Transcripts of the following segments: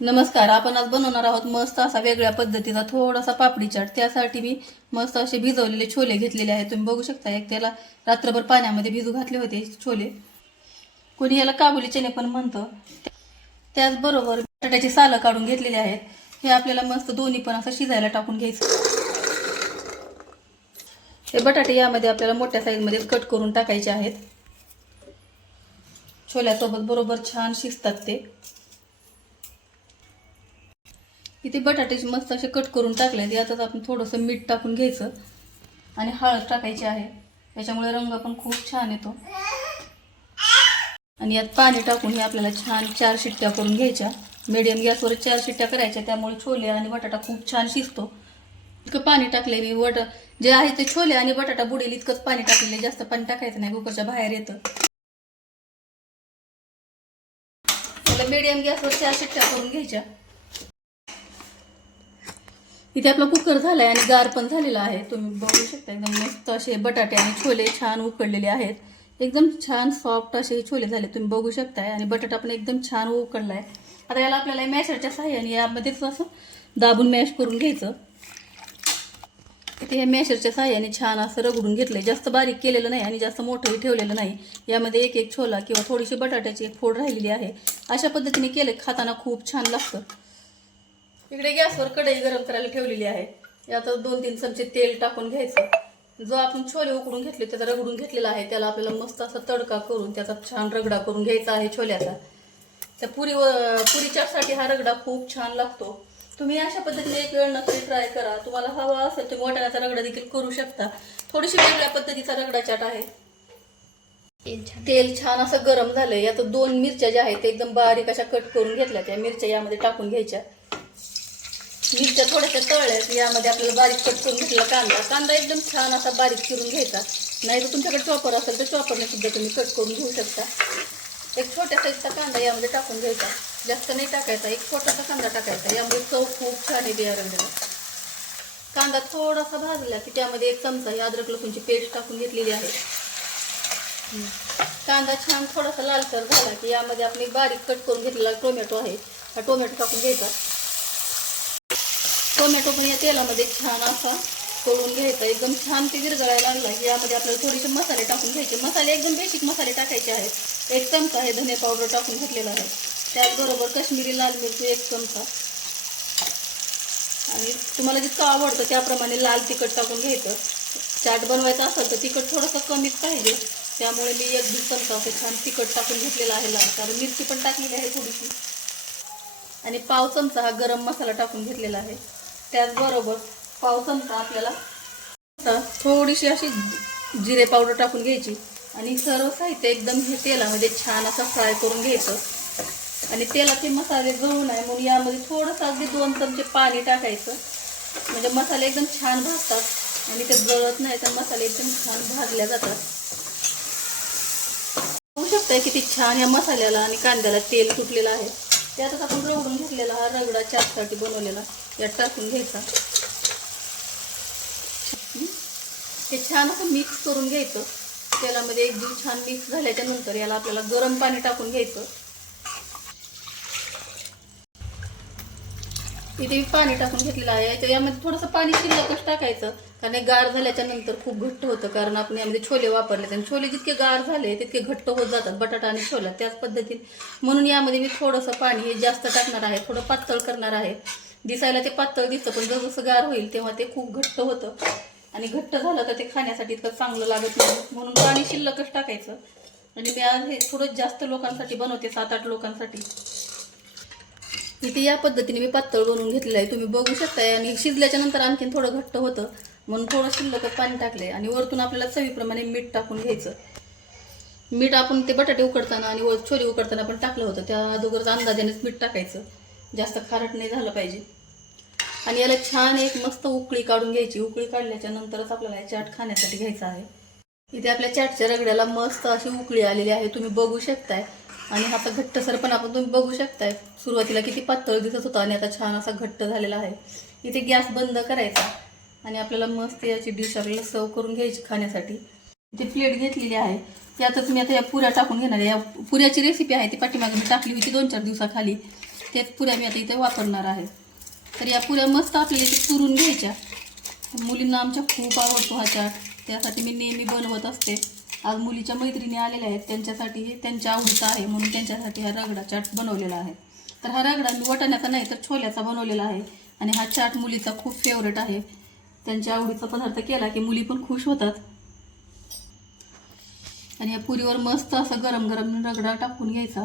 नमस्कार. आपण आज बनवणार आहोत मस्त असा वेगळ्या पद्धतीचा थोडासा पापडी चाट. त्यासाठी मी मस्त असे भिजवलेले छोले घेतलेले आहेत. तुम्ही बघू शकता. एक त्याला रात्रभर पाण्यामध्ये भिजू घातले होते छोले. कोणी याला काबुली चणे पण म्हणतं. त्याचबरोबर बटाट्याची सालं काढून घेतलेली आहेत. हे आपल्याला मस्त दोन्ही पण असं शिजायला टाकून घ्यायचं. हे बटाटे यामध्ये आपल्याला मोठ्या साईजमध्ये कट करून टाकायचे आहेत. छोल्यासोबत बरोबर छान शिजतात ते. इथे बटाट्याचे मस्त असे कट करून टाकले. यातच आपण थोडंसं मीठ टाकून घ्यायचं आणि हळद टाकायची आहे. त्याच्यामुळे रंग पण खूप छान येतो. आणि यात पाणी टाकून हे आपल्याला छान 4 शिट्ट्या करून घ्यायच्या. मीडियम गॅसवर 4 शिट्ट्या करायच्या. त्यामुळे छोले आणि बटाटा खूप छान शिजतो. इतकं पाणी टाकले मी. जे आहे ते छोले आणि बटाटा बुडेल इतकंच पाणी टाकलेलं. जास्त पाणी टाकायचं नाही, कुकरच्या बाहेर येतं. त्याला मीडियम गॅसवर 4 शिट्ट्या करून घ्यायच्या. इथे आपला कुकर झालाय आणि गार पण झालेला आहे. तुम्ही बघू शकता. एकदम मस्त असे बटाटे आणि छोले छान उकडलेले आहेत. एकदम छान सॉफ्ट असे छोले झाले, तुम्ही बघू शकताय. आणि बटाटा पण एकदम छान उकडलाय. आता याला आपल्याला मॅशरच्या साहाय्याने यामध्येच असं दाबून मॅश करून घ्यायचं. इथे हे मॅशरच्या साहाय्याने छान असं रगडून घेतलंय. जास्त बारीक केलेलं नाही आणि जास्त मोठंही ठेवलेलं नाही. यामध्ये एक एक छोला किंवा थोडीशी बटाट्याची एक फोड राहिलेली आहे. अशा पद्धतीने केलं खाताना खूप छान लागतं. इकडे गॅसवर कढई गरम करायला ठेवलेली आहे. यात 2-3 चमचे तेल टाकून घ्यायचं. जो आपण छोले उकडून घेतले त्याचा रगडून घेतलेला आहे, त्याला आपल्याला मस्त असा तडका करून त्याचा छान रगडा करून घ्यायचा आहे छोल्याचा. त्या पुरी चाटसाठी हा रगडा खूप छान लागतो. तुम्ही अशा पद्धतीने एक वेळ नक्की ट्राय करा. तुम्हाला हवा असेल तुम्ही वाटाण्याचा रगडा देखील करू शकता. थोडीशी वेगळ्या पद्धतीचा रगडा चाट आहे. तेल छान असं गरम झालंय. यात 2 मिरच्या ज्या आहेत ते एकदम बारीक अशा कट करून घेतल्या. त्या मिरच्या यामध्ये टाकून घ्यायच्या. मिरच्या थोड्याशा तळल्या की यामध्ये आपल्याला बारीक कट करून घेतलेला कांदा एकदम छान असा बारीक चिरून घ्यायचा. नाही तर तुमच्याकडे चॉपर असेल तर चॉपरने सुद्धा तुम्ही कट करून घेऊ शकता. एक छोट्या साईजचा कांदा यामध्ये टाकून घ्यायचा. जास्त नाही टाकायचा, एक छोटासा कांदा टाकायचा. यामध्ये चव खूप छान येते या रंगाला. कांदा थोडासा भाजला की त्यामध्ये 1 चमचा ही अद्रक लसूणची पेस्ट टाकून घेतलेली आहे. कांदा छान थोडासा लालसर झाला की यामध्ये आपण बारीक कट करून घेतलेला टोमॅटो आहे, हा टोमॅटो टाकून घ्यायचा. टोमॅटो पण या तेलामध्ये छान असा तळून घ्यायचा. एकदम छान ते विरघळायला लागला की यामध्ये आपल्याला थोडेसे मसाले टाकून घ्यायचे. मसाले एकदम बेसिक मसाले टाकायचे आहेत. 1 चमचा हे धने पावडर टाकून घेतलेला आहे. त्याचबरोबर काश्मीरी लाल मिरची 1 चमचा आणि तुम्हाला जितकं आवडतं त्याप्रमाणे लाल तिखट टाकून घ्यायचं. चाट बनवायचा असेल तर तिखट थोडंसं कमीच पाहिजे. त्यामुळे मी 1-2 चमचा असं छान तिखट टाकून घेतलेला आहे लाल, कारण मिरची पण टाकलेली आहे थोडीशी. आणि पाव चमचा हा गरम मसाला टाकून घेतलेला आहे. त्याचबरोबर पाव चमचा आपल्याला थोडीशी अशी जिरे पावडर टाकून घ्यायची. आणि सर्व साहित्य एकदम हे तेलामध्ये छान असं फ्राय करून घ्यायचं. आणि तेलाचे मसाले जळू नये म्हणून यामध्ये थोडंसं अगदी 2 चमचे पाणी टाकायचं. म्हणजे मसाले एकदम छान भाजतात आणि ते जळत नाही, तर मसाले एकदम छान भाजल्या जातात. बघू शकताय किती छान या मसाल्याला आणि कांद्याला तेल सुटलेलं आहे. त्यातच आपण रगडून घेतलेला हा रगडा चाटसाठी बनवलेला यात टाकून घ्यायचा. हे छान असं मिक्स करून घ्यायचं. तेलामध्ये एकदम छान मिक्स झाल्याच्या नंतर याला आपल्याला गरम पाणी टाकून घ्यायचं. इथे पाणी टाकून घेतलेलं आहे. यामध्ये थोडंसं पाणी शिल्लकच टाकायचं, कारण गार झाल्याच्या नंतर खूप घट्ट होतं. कारण आपण यामध्ये छोले वापरले आणि छोले जितके गार झाले तितके घट्ट होत जातात, बटाटा आणि छोला त्याच पद्धतीने. म्हणून यामध्ये मी थोडंसं पाणी हे जास्त टाकणार आहे. थोडं पातळ करणार आहे. दिसायला ते पातळ दिसतं, पण जसं गार होईल तेव्हा ते खूप घट्ट होतं. आणि घट्ट झालं तर ते खाण्यासाठी इतकं चांगलं लागत नाही. म्हणून पाणी शिल्लकच टाकायचं. आणि मी आज हे थोडं जास्त लोकांसाठी बनवते, 7-8 लोकांसाठी. इथे या पद्धतीने मी पातळ बनवून घेतलेलं आहे, तुम्ही बघू शकताय. आणि शिजल्याच्या नंतर आणखीन थोडं घट्ट होतं म्हणून थोडं शिल्लकच पाणी टाकलंय. आणि वरतून आपल्याला चवीप्रमाणे मीठ टाकून घ्यायचं. मीठ आपण ते बटाटे उकडताना आणि छोले उकडताना पण टाकलं होतं, त्या अगोदरच अंदाजानेच मीठ टाकायचं. जास्त खारट नाही झालं पाहिजे. आणि याला छान एक मस्त उकळी काढून घ्यायची. उकळी काढल्याच्या नंतरच आपल्याला चाट खाण्यासाठी घ्यायचा आहे. इथे आपल्या चाटच्या रगड्याला मस्त अशी उकळी आलेली आहे, तुम्ही बघू शकताय. आणि आता घट्टसर पण आपण तुम्ही बघू शकताय. सुरुवातीला किती पातळ दिसत होता आणि आता छान असा घट्ट झालेला आहे. इथे गॅस बंद करायचा आणि आपल्याला मस्त याची डिश आपल्याला सर्व करून घ्यायची खाण्यासाठी. इथे प्लेट घेतलेली आहे. त्यातच मी आता या पुऱ्या टाकून घेणार आहे. या पुऱ्याची रेसिपी आहे ती पाठीमागे मी टाकली होती 2-4 दिवसाखाली. तेच पुऱ्या मी आता इथे वापरणार आहे. तर या पुऱ्या मस्त आपल्याला इथे चुरून घ्यायच्या. मुलींना आमच्या खूप आवडतो हा चाट, त्यासाठी मी नेहमी बनवत असते. आज मुलीच्या मैत्रिणी आलेल्या आहेत, त्यांच्यासाठी त्यांच्या आवडीचा आहे म्हणून त्यांच्यासाठी हा रगडा चाट बनवलेला आहे. तर हा रगडा मी वाटाण्याचा नाही तर छोल्याचा बनवलेला आहे आणि हा चाट मुलीचा खूप फेवरेट आहे. त्यांच्या आवडीचा पदार्थ केला की मुली पण खुश होतात. आणि या पुरीवर मस्त असा गरम गरम रगडा टाकून घ्यायचा.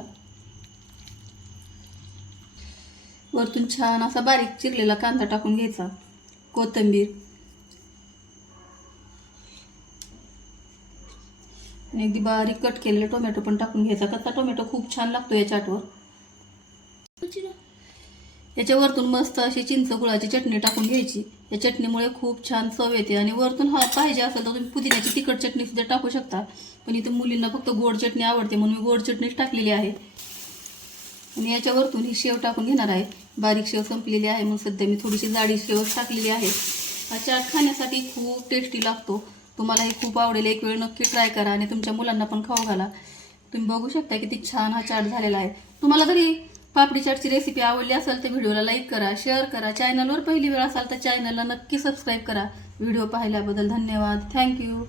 वरतून छान असा बारीक चिरलेला कांदा टाकून घ्यायचा, कोथिंबीर आणि अगदी बारीक कट केलेला टोमॅटो पण टाकून घ्यायचा. कच्चा टोमॅटो खूप छान लागतो या चाटवर. याच्या वरतून मस्त अशी चिंच गुळाची चटणी टाकून घ्यायची. या चटणीमुळे खूप छान चव येते. आणि वरतून हा पाहिजे असेल तर तुम्ही पुदिन्याची तिखट चटणी सुद्धा टाकू शकता, पण इथं मुलींना फक्त गोड चटणी आवडते म्हणून मी गोड चटणीच टाकलेली आहे. आणि याच्या वरतून ही शेव टाकून घेणार आहे. बारीक शेव संपलेली आहे म्हणून सध्या मी थोडीशी जाडी शेव टाकलेली आहे. हा चाट खाण्यासाठी खूप टेस्टी लागतो. तुम्हाला हे खूप आवडेल. एक वेळ नक्की ट्राय करा आणि तुमच्या मुलांना पण खाऊ घाला. तुम्ही बघू शकता किती छान हा चाट झालेला आहे. तुम्हाला जरी पापडी चाटची रेसिपी आवडली असेल तर व्हिडिओला लाईक करा, शेअर करा. चॅनलवर पहिली वेळ असाल तर चॅनलला नक्की सबस्क्राईब करा. व्हिडिओ पाहिल्याबद्दल धन्यवाद. थँक्यू.